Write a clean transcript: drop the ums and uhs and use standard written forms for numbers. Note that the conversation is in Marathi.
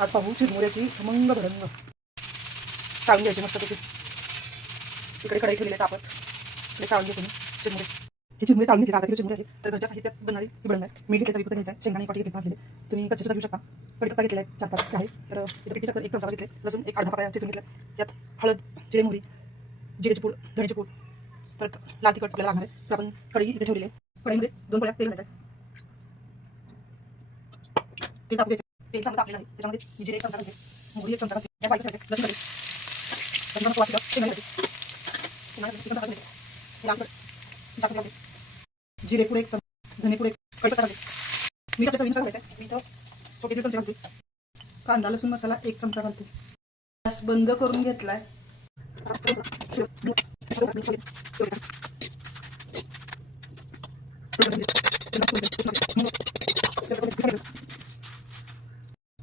आज पाहू चिरमुऱ्याची खमंग भडंग. चाळून घ्यायची मस्त पैकी. इकडे कढई ठेवलेली आहे तापत. इकडे चाळून घेतो मी चिरमुरे. हे चिरमुरे चाळून घेतले, 1/2 किलो चिरमुरे आहेत. तर घरच्या साहित्यात बनणारी ही भडंग आहे. मीठ घेतलं, चवीपुरतं घ्यायचं आहे. शेंगदाणे 1 वाटी घेतले भाजलेले. तुम्ही कच्चे सुद्धा घेऊ शकता. कढीपत्ता घेतला आहे 4-5 आहे. तर इथं पिठी साखर 1 चमचा घेतले. लसूण 1 अर्धा पाकळ्या चिरून घेतला. यात हळद, जिरे मोहरी, जिरेची पूड, धण्याची पूड, परत लाल तिखट आपल्याला लागणार आहे. तर आपण कढई इथे ठेवलेली आहे. कढईमध्ये 2 पळ्या तेल घालायचं आहे. तेल तापू द्यायचं. तेल चांगलं तापलेलं आहे. त्याच्यामध्ये जिरे 1 चमचा घालते, मोहरी 1 चमचा घालते. या बारीक करायचं. लसूण घालायचं. त्याच्यामध्ये वाटलं शेंगदाणे घालायचे. शेंगदाणे 1 चमचा घालायचे. लाल तिखट टाकून घालायचे. जिरे पूड 1 चमचा, धने पूड 1, कढीपत्ता घालायचे. मीठ आपल्या चवीनुसार घालायचं आहे. मी इथं छोटे 1 चमचे घालते. कांदा लसूण मसाला 1 चमचा घालते. गॅस बंद करून घेतलाय.